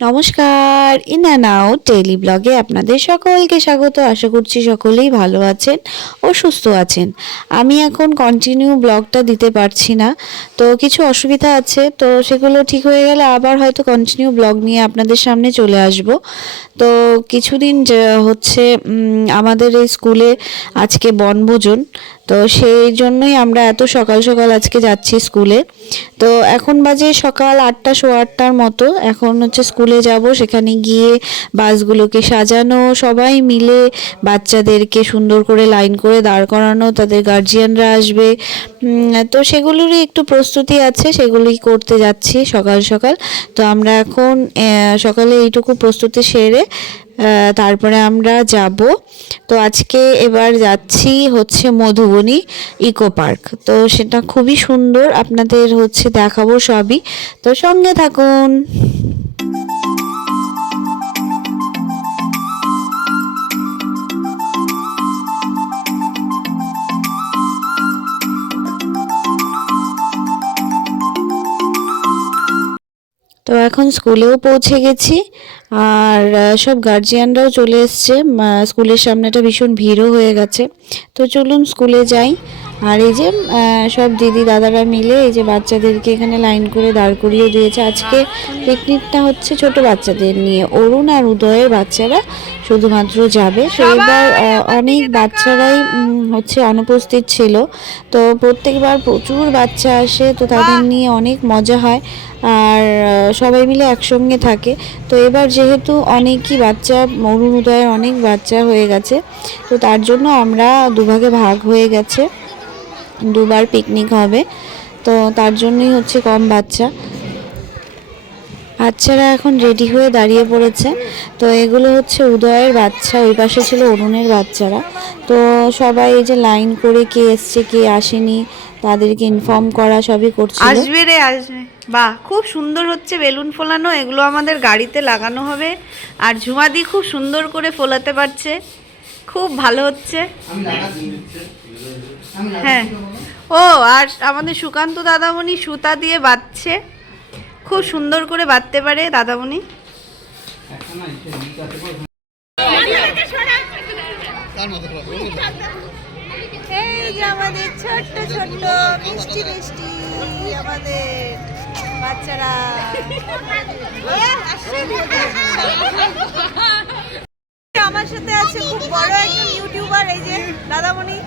নমস্কার। In and out daily ব্লগে আপনাদের সকলকে স্বাগত। আশা করছি সকলেই ভালো আছেন ও সুস্থ আছেন। আমি এখন কন্টিনিউ ব্লগটা দিতে পারছি না। তো কিছু অসুবিধা আছে, তো সেগুলো ঠিক হয়ে গেলে আবার হয়তো কন্টিনিউ ব্লগ নিয়ে আপনাদের সামনে চলে আসব। তো কিছুদিন হচ্ছে আমাদের এই স্কুলে আজকে বনভোজন তো সেই জন্যই আমরা এত সকাল সকাল আজকে যাচ্ছি স্কুলে। তো এখন বাজে সকাল আটটা, সোয়া আটটার মতো। এখন হচ্ছে স্কুলে যাব, সেখানে গিয়ে বাসগুলোকে সাজানো, সবাই মিলে বাচ্চাদেরকে সুন্দর করে লাইন করে দাঁড় করানো, তাদের গার্জিয়ানরা আসবে। তো সেগুলোরই একটু প্রস্তুতি আছে, সেগুলোই করতে যাচ্ছি সকাল সকাল। তো আমরা এখন সকালে এইটুকু প্রস্তুতি সেরে তারপরে আমরা যাব। তো আজকে এবার যাচ্ছি হচ্ছে মধুবনী ইকো পার্ক। তো সেটা খুবই সুন্দর, আপনাদের হচ্ছে দেখাবো সবই। তো সঙ্গে থাকুন। তো এখন স্কুলেও পৌঁছে গেছি। আর সব গার্জিয়ানরাও চলে এসছে। স্কুলের সামনেটা ভীষণ ভিড়ও হয়ে গেছে। তো চলুন স্কুলে যাই। আর এই যে সব দিদি দাদারা মিলে এই যে বাচ্চাদেরকে এখানে লাইন করে দাঁড় করিয়ে দিয়েছে। আজকে পিকনিকটা হচ্ছে ছোট বাচ্চাদের নিয়ে। অরুণ আর উদয়ের বাচ্চারা শুধুমাত্র যাবে। তো এবার অনেক বাচ্চারাই হচ্ছে অনুপস্থিত ছিল। তো প্রত্যেকবার প্রচুর বাচ্চা আসে। তো তাদের নিয়ে অনেক মজা হয়। আর সবাই মিলে একসঙ্গে থাকে। তো এবার যেহেতু অনেকই বাচ্চা অরুণ উদয়ের অনেক বাচ্চা হয়ে গেছে, তো তার জন্য আমরা দুভাগে ভাগ হয়ে গেছে। দুবার পিকনিক হবে, তো তার জন্যই হচ্ছে কম বাচ্চা। বাচ্চারা এখন রেডি হয়ে দাঁড়িয়ে পড়েছে, তো এগুলো হচ্ছে উদয়ের বাচ্চা, ওই পাশে ছিল অরুণের বাচ্চারা। তো সবাই এই যে লাইন করে কে এসছে, কে আসেনি, তাদেরকে ইনফর্ম করা সবই করছে আসবে রে, আসবে। বাহ খুব সুন্দর হচ্ছে বেলুন ফোলানো এগুলো আমাদের গাড়িতে লাগানো হবে। আর ঝুমাদি খুব সুন্দর করে ফোলাতে পারছে। খুব ভালো হচ্ছে। হ্যাঁ। ও আর আমাদের সুকান্ত দাদামণি সুতা দিয়ে বাঁধছে। খুব সুন্দর করে বাঁধতে পারে দাদামণি। এই যে আমাদের ছোট্ট ছোট্ট মিষ্টি মিষ্টি আমাদের। আমার সাথে আছে খুব বড় একজন ইউটিউবার এই যে দাদামণি।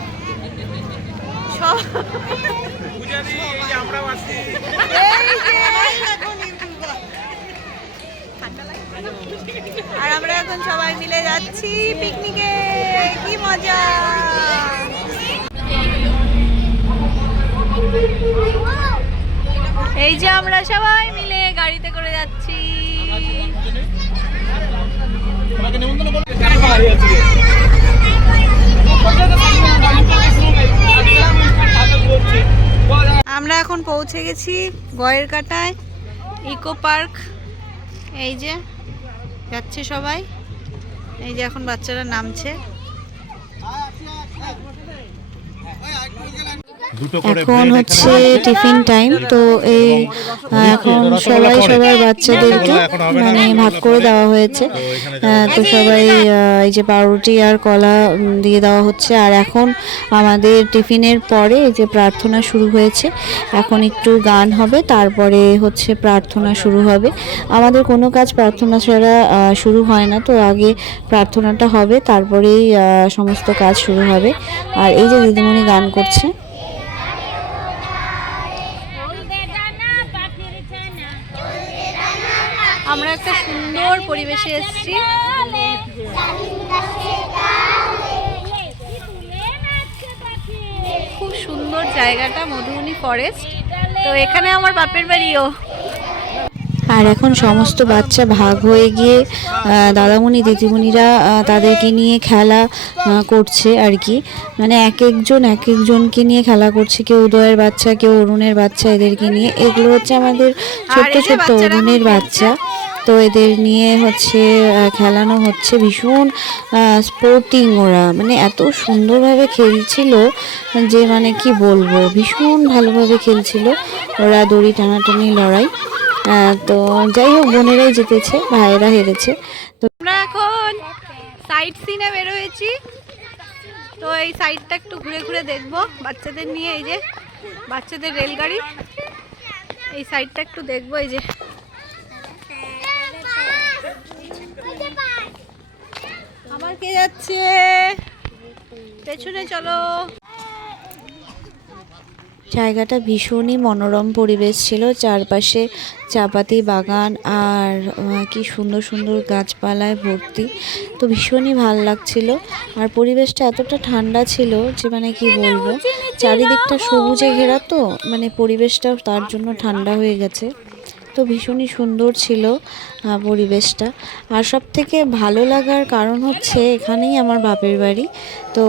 আর আমরা এখন সবাই মিলে যাচ্ছি পিকনিকে কি মজা। এই যে আমরা সবাই মিলে গাড়িতে করে যাচ্ছি। আমরা এখন পৌঁছে গেছি গয়ের কাটায়, ইকো পার্ক। এই যে, যাচ্ছে সবাই। এই যে এখন বাচ্চারা নামছে। এখন হচ্ছে টিফিন টাইম তো এই এখন সবাই সবার বাচ্চাদেরকে মানে ভাগ করে দেওয়া হয়েছে। তো সবাই এই যে পাউরুটি আর কলা দিয়ে দেওয়া হচ্ছে। আর এখন আমাদের টিফিনের পরে এই যে প্রার্থনা শুরু হয়েছে। এখন একটু গান হবে তারপরে হচ্ছে প্রার্থনা শুরু হবে। আমাদের কোনো কাজ প্রার্থনা ছাড়া শুরু হয় না। তো আগে প্রার্থনাটা হবে তারপরেই সমস্ত কাজ শুরু হবে। আর এই যে দিদিমণি গান করছে। পরিবেশে এসেছি। খুব সুন্দর জায়গাটা মধুবনী ফরেস্ট তো এখানে আমার বাপের বাড়িও। আর এখন সমস্ত বাচ্চা ভাগ হয়ে গিয়ে দাদামণি দিদিমণিরা তাদেরকে নিয়ে খেলা করছে আর কি। মানে এক একজন এক একজনকে নিয়ে খেলা করছে কেউ উদয়ের বাচ্চা কেউ অরুণের বাচ্চা এদেরকে নিয়ে। এগুলো হচ্ছে আমাদের ছোট্ট ছোট্ট অরুণের বাচ্চা। তো এদের নিয়ে হচ্ছে খেলানো হচ্ছে ভীষণ স্পোর্টিং ওরা। মানে এত সুন্দরভাবে খেলছিল যে মানে কি বলব, ভীষণ ভালোভাবে খেলছিল ওরা দড়ি টানাটানি লড়াই। তো যাই হোক, বোনেরাই জিতেছে, ভাইয়েরা হেরেছে। তো আমরা এখন সাইড সিনে বের হয়েছি। তো এই সাইডটা একটু ঘুরে ঘুরে দেখব। বাচ্চাদের নিয়ে এই যে, বাচ্চাদের রেলগাড়ি। এই সাইডটা একটু দেখব, এই যে আমার কে যাচ্ছে? পেছনে চলো। জায়গাটা ভীষণই মনোরম পরিবেশ ছিল, চারপাশে চাপাতি বাগান আর কি সুন্দর সুন্দর গাছপালায় ভর্তি, তো ভীষণই ভালো লাগছিল। আর পরিবেশটা এতটা ঠান্ডা ছিল যে মানে কি বলব, চারিদিকটা সবুজে ঘেরা তো মানে পরিবেশটা তার জন্য ঠান্ডা হয়ে গেছে। তো ভীষণই সুন্দর ছিল পরিবেশটা। আর সব থেকে ভালো লাগার কারণ হচ্ছে এখানেই আমার বাপের বাড়ি। তো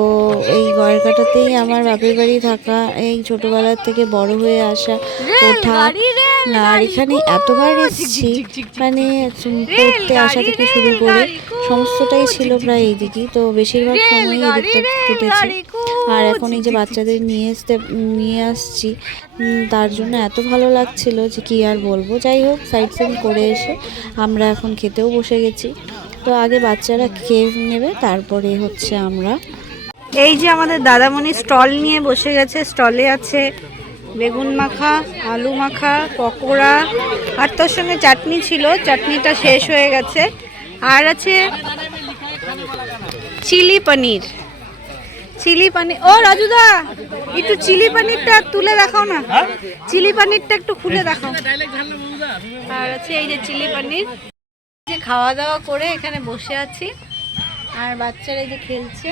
এই গড়কাটাতেই আমার বাপের বাড়ি থাকা এই ছোটোবেলার থেকে বড় হয়ে আসা ওঠা আর এখানে এতবার এসেছি মানে পড়তে আসা থেকে শুরু করে সমস্তটাই ছিল প্রায় এইদিকেই। তো বেশিরভাগ সময় এদিকটা কেটেছে। আর এখন এই যে বাচ্চাদের নিয়ে আসতে নিয়ে আসছি তার জন্য এত ভালো লাগছিল যে কি আর বলব। যাই হোক সাইড সিন করে এসে আমরা এখন খেতেও বসে গেছি। তো আগে বাচ্চারা খেয়ে নেবে তারপরে হচ্ছে আমরা। এই যে আমাদের দাদামণি স্টল নিয়ে বসে গেছে। স্টলে আছে বেগুন মাখা আলু মাখা পকোড়া আর তোর সঙ্গে চাটনি ছিল। চাটনিটা শেষ হয়ে গেছে। আর আছে চিলি পনির। চিলি পানির ও রাজুদা একটু চিলি পানিরটা তুলে দেখাও না। চিলি পানিরটা একটু খুলে দেখাও। আর আছে এই যে চিলি পানির যে খাওয়া দাওয়া করে এখানে বসে আছি। আর বাচ্চারা এই যে খেলছে।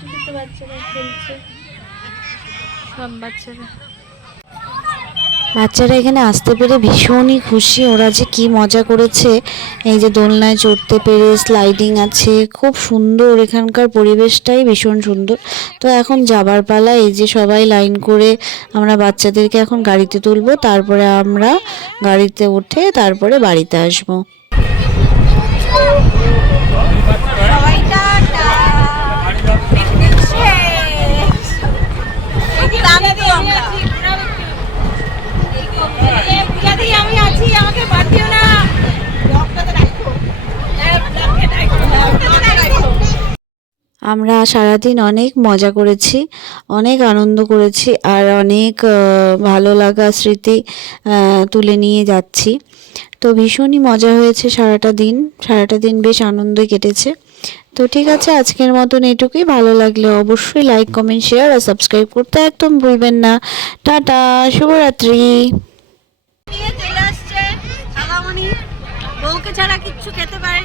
ছোট ছোট বাচ্চারা খেলছে। সব বাচ্চারা। বাচ্চারা এখানে আসতে পেরে ভীষণই খুশি। ওরা যে কি মজা করেছে। এই যে দোলনায় চড়তে পেরে স্লাইডিং আছে, খুব সুন্দর। এখানকার পরিবেশটাই ভীষণ সুন্দর। তো এখন যাবার পালা, এই যে সবাই লাইন করে আমরা বাচ্চাদেরকে এখন গাড়িতে তুলবো। তারপরে আমরা গাড়িতে উঠে তারপরে বাড়িতে আসব। আমরা সারাদিন অনেক মজা করেছি, অনেক আনন্দ করেছি আর অনেক ভালো লাগা স্মৃতি তুলে নিয়ে যাচ্ছি। তো ভীষণই মজা হয়েছে সারাটা দিন সারাটা দিন বেশ আনন্দই কেটেছে। তো ঠিক আছে, আজকের মতন এটুকুই। ভালো লাগলে অবশ্যই লাইক কমেন্ট শেয়ার আর সাবস্ক্রাইব করতে একদম ভুলবেন না। টাটা, শুভরাত্রি। বউকে ছাড়া কিচ্ছু খেতে পারে